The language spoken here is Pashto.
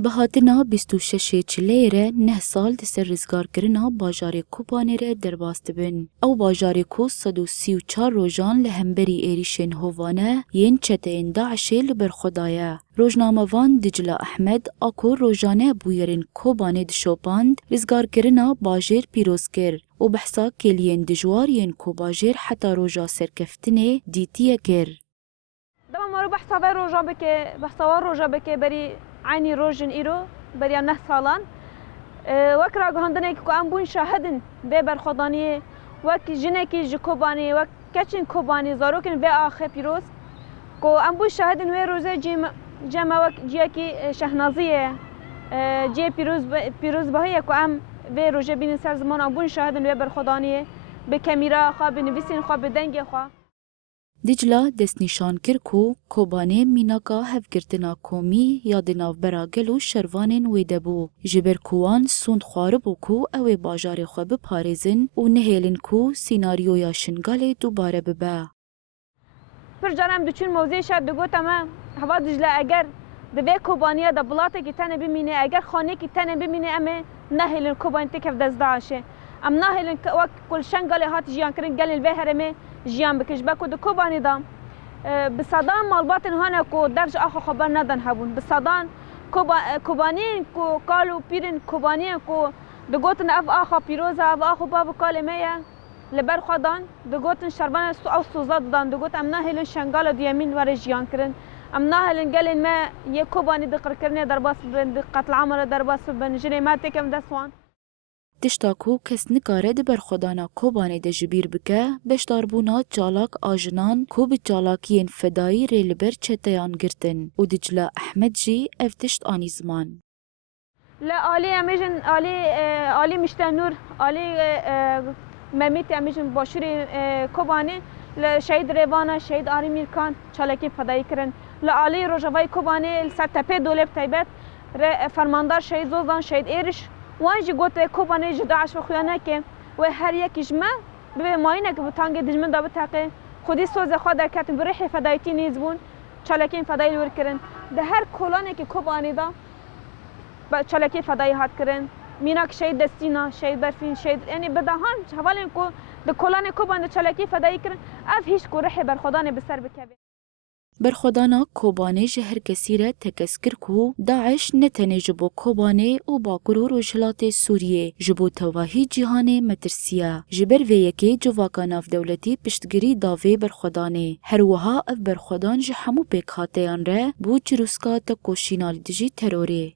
بهاتنا 26 چلیره 9 سال دسر رزگار کرنا باجار کوبانه ره درباست بن. او باجار کو 134 روزان لهمبری ایریشن هوانه ین چتین داعش لبرخدایه. روزنامه وان دجلا احمد آکو روزانه بویرن کوبانه دشوپاند رزگار کرنا باجر پیروز کر و بحثا کلین دجوار ین کو باجر حتی روزا سرکفتنه دیتیه کر. دما مارو بحثا روزا بکه بری عینی روزن ایرو برای 9 سالان وکر گهاندنه که ام بون شاهدن به برخدانی وک جنه کی جکوبانی وک کچن کوبانی زاروکن و آخه پیروز کو ام بون شاهدن و روزه جمع وک جیا کی شهنازیه جی پیروز بهیه که ام و روزه بین سر زمان ام بون شاهدن و برخدانی به کامیرا خواه بنویسین خواه بدنگ خواه دجلا دست نشان کر کو کوبانه میناکا هفگرتنا کومی یا دناو براگل و شروانین ویدبو. جبر کوان سوند خواربو کو اوی باجار خو بپارزن و نهیلن کو سیناریویا شنگال دوباره ببه. پر جانم دوچون موضوع شد دو گوتم هوا دجلا اگر دوی کوبانیه دا بلاته که تنه بمینه اگر خانه که تنه بمینه امه نهیلن کوبانی تکف دست داعشه. ام نهیلن وقت کل شنگال هات جیان کرن گل الوه هرمه جیان بکش بکو دو کوبانی دام بصدان مالباتن هانا کو درج آخو خبر ندن هبون بصدان کوبانی کو کالو پیرن کوبانی کو دو گوتن اف آخو پیروزا اف آخو بابو کالمه لبر خودان دو گوتن شربان او سوزاد دان دو گوت ام نهیلن شنگال دیامین وره جیان کرن ام نهیلن گلن ما یه کوبانی دقر کرنه در باس بن قتل عمر در باس بن جنه ما تکم دستوان تشتاکو کس نکاره ده برخودانا کوبانه ده جبیر بکه بشتاربونا چالاک آجنان کو به چالاکین فدایی ریل بر چتیان گرتن و دجلا احمد جی افتشت آنی زمان. لا آلی امیجن آلی مشتن نور آلی ممیت امیجن باشوری کوبانه شهید ریوانا شهید آری میرکان چالاکی فدایی کرن لا آلی روجاوی کوبانه سر تپه دولب تایبت فرماندار شهید زوزان شهید ایرش وانجی گوته کوبانه جداعش و خویانه که و هر یکیش ما به ماینه که بتانگ دجمن دا بتاقه خودی سوز خود در کتن بریح فدایتی نیز بون چالکین فدایی لور کرن ده هر کلانه که کوبانه دا چالکی فدایی هات کرن میناک شهید دستینا شهید برفین شهید یعنی بدهان حوالین کو ده کلانه کوبانه چالکی فدایی کرن اف هیچ کو ریح برخودانه بسر بکبه برخودانا کوبانه جهر کسیره تکسکر کو داعش نتنه جبو کوبانه و باکر و روجهلات سوریه جبو تواهی جهان مترسیه جبر ویکی جواکاناف دولتی پشتگیری داوی برخودانه هر وها اف برخودان جهمو پیک هاتیان ره بو چروسکا تا کوشینال دجی تروره